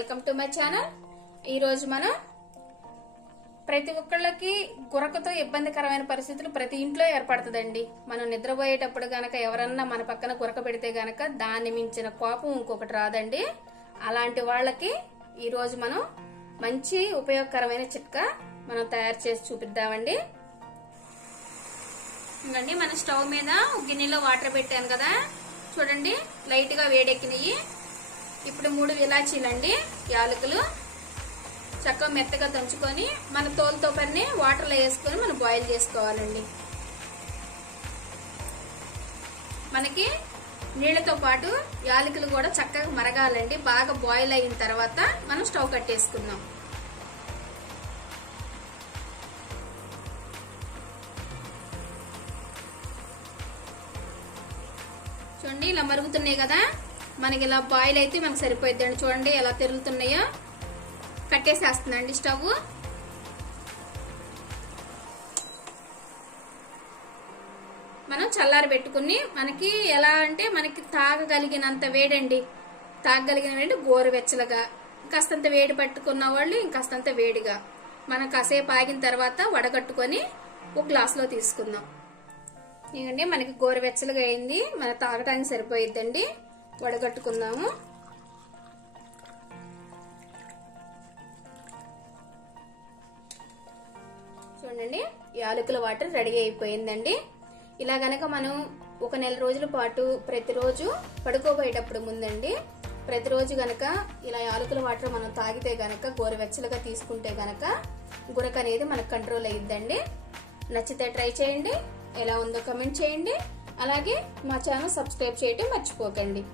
Welcome to my channel. ఈ రోజు మనం ప్రతి ఒక్కళ్ళకి గురకతో ఇబ్బందికరమైన పరిస్థితులు ప్రతి ఇంట్లో ఏర్పడుతుందండి। మనం నిద్రపోయేటప్పుడు గనక ఎవరన్నా మన పక్కన గురక పెడితే గనక దాన్ని మించిన కోపం ఇంకొకటి రాదండి। అలాంటి వాళ్ళకి ఈ రోజు మనం మంచి ఉపయోగకరమైన చిట్కా మనం తయారు చేసి చూపిద్దామండి। ఇంకండి మన స్టవ్ మీద గిన్నెలో వాటర్ పెట్టాను కదా, చూడండి లైట్ గా వేడెక్కినాయి। ఇప్పుడు 3 ఇలాచీలండి, యాలకులు చక్కగా మెత్తగా దంచుకొని మన తోలుతో పని వాటర్లో వేసుకొని మనం బాయిల్ చేసుకోవాలండి। మనకి నీళ్లతో పాటు యాలకులు కూడా చక్కగా మరగాలండి। బాగా బాయిల్ అయిన తర్వాత మనం స్టవ్ కట్టేసుకుందాం। చూడండి ఇలా మరుగుతున్నాయి కదా, మనకి ఇలా బాయిల్ అయితే మనకు సరిపోయిద్దండి। చూడండి ఎలా తిరుగుతున్నాయో, కట్టేసేస్తుందండి స్టవ్। మనం చల్లారి పెట్టుకుని మనకి ఎలా అంటే మనకి తాగగలిగినంత వేడండి, తాగగలిగిన వేడి గోరువెచ్చలుగా, ఇంకాస్తంత వేడి పట్టుకున్న వాళ్ళు ఇంకాస్తంత వేడిగా మనం కాసేపు ఆగిన తర్వాత వడగట్టుకొని ఒక గ్లాసులో తీసుకుందాం। ఇదండి మనకి గోరువెచ్చలుగా అయింది, మన తాగడానికి సరిపోయిద్దండి। వడగట్టుకుందాము। చూడండి యాలకుల వాటర్ రెడీ అయిపోయిందండి। ఇలా గనక మనం ఒక నెల రోజుల పాటు ప్రతిరోజు పడుకోబోయేటప్పుడు ముందండి ప్రతిరోజు గనక ఇలా యాలకుల వాటర్ మనం తాగితే గనక గోరువెచ్చలుగా తీసుకుంటే గనక గురక అనేది మనకు కంట్రోల్ అయ్యిద్దండి। నచ్చితే ట్రై చేయండి, ఎలా ఉందో కమెంట్ చేయండి, అలాగే మా ఛానల్ సబ్స్క్రైబ్ చేయడం మర్చిపోకండి।